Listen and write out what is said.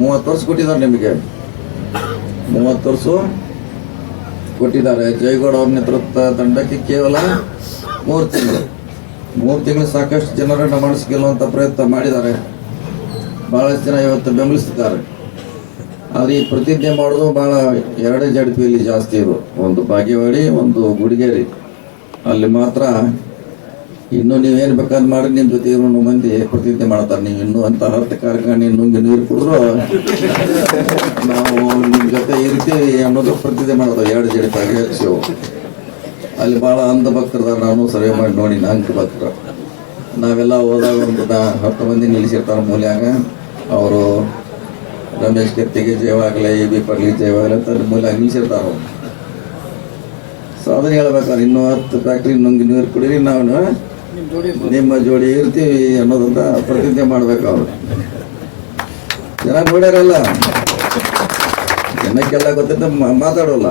ಮೂವತ್ತು ವರ್ಷ ಕೊಟ್ಟಿದ್ದಾರೆ ನಿಮಗೆ. ಮೂವತ್ತು ವರ್ಷ ಕೊಟ್ಟಿದ್ದಾರೆ. ಜಯಗೌಡ ಅವ್ರ ನೇತೃತ್ವ ತಂಡಕ್ಕೆ ಕೇವಲ ಮೂರು ತಿಂಗಳು. ಮೂರು ತಿಂಗಳು ಸಾಕಷ್ಟು ಜನರನ್ನು ಮನಸ್ಸು ಪ್ರಯತ್ನ ಮಾಡಿದ್ದಾರೆ. ಭಾಳಷ್ಟು ಜನ ಇವತ್ತು ಬೆಂಬಲಿಸ್ತಿದ್ದಾರೆ ಆದರೆ ಈ ಪ್ರತಿಜ್ಞೆ ಮಾಡೋದು ಭಾಳ ಎರಡೇ ಜಡ್ಪಿಯಲ್ಲಿ ಜಾಸ್ತಿ ಇದು. ಒಂದು ಬಾಗೇವಾಡಿ, ಒಂದು ಗುಡಿಗೇರಿ. ಅಲ್ಲಿ ಮಾತ್ರ ಇನ್ನು ನೀವೇನು ಬೇಕಾದ್ ಮಾಡಿ ನಿಮ್ಮ ಜೊತೆ ಇರೋ ಮಂದಿ ಪ್ರತಿಜ್ಞೆ ಮಾಡ್ತಾರೆ. ನೀವು ಇನ್ನೂ ಅಂತ ಅರ್ಥ ಕಾರ್ಖಾನೆ ನುಂಗಿ ನೀರು ಕುಡಿದ್ರು ನಾವು ನಿಮ್ಮ ಜೊತೆ ಇರ್ತೀವಿ ಅನ್ನೋದು ಪ್ರತಿಜ್ಞೆ ಮಾಡೋದು. ಎರಡು ಜಡಿಪಾಗಿ ಹೆಚ್ಚು ಅಲ್ಲಿ ಭಾಳ ಅಂಧ ಭಕ್ತರದಾರ. ನಾನು ಸರ್ವೆ ಮಾಡಿ ನೋಡಿ ನಾಲ್ಕು ಭಕ್ತರು. ನಾವೆಲ್ಲ ಹೋದಾಗ ಒಂದು ಹತ್ತು ಮಂದಿ ನಿಲ್ಲಿಸಿರ್ತಾರೆ ಮೂಲ್ಯಾಗ. ಅವರು ರಮೇಶ್ ಕೆತ್ತಿಗೆ ಜಯವಾಗಲಿ, ಎ ಬಿ ಪರ್ಲಿ ಜಯವಾಗಲಿ ಅಂತ ಮೂಲ್ಯಾಗ ನಿಲ್ಲಿಸಿರ್ತಾರೆ ಸೊ ಅದನ್ನ ಹೇಳ್ಬೇಕಾದ್ರೆ ಇನ್ನೂ ಹತ್ತು ಫ್ಯಾಕ್ಟ್ರಿ ನುಂಗಿ ನೀರು ಕುಡೀರಿ ನಾವು ನಿಮ್ಮ ಜೋಡಿ ಇರ್ತೀವಿ ಅನ್ನೋದಂತ ಪ್ರತಿಜ್ಞೆ ಮಾಡ್ಬೇಕು ಅವರು. ಜನ ನೋಡ್ಯಾರಲ್ಲ? ಜನಕ್ಕೆಲ್ಲ ಗೊತ್ತಿದ್ದ ಮಾತಾಡೋಲ್ಲ.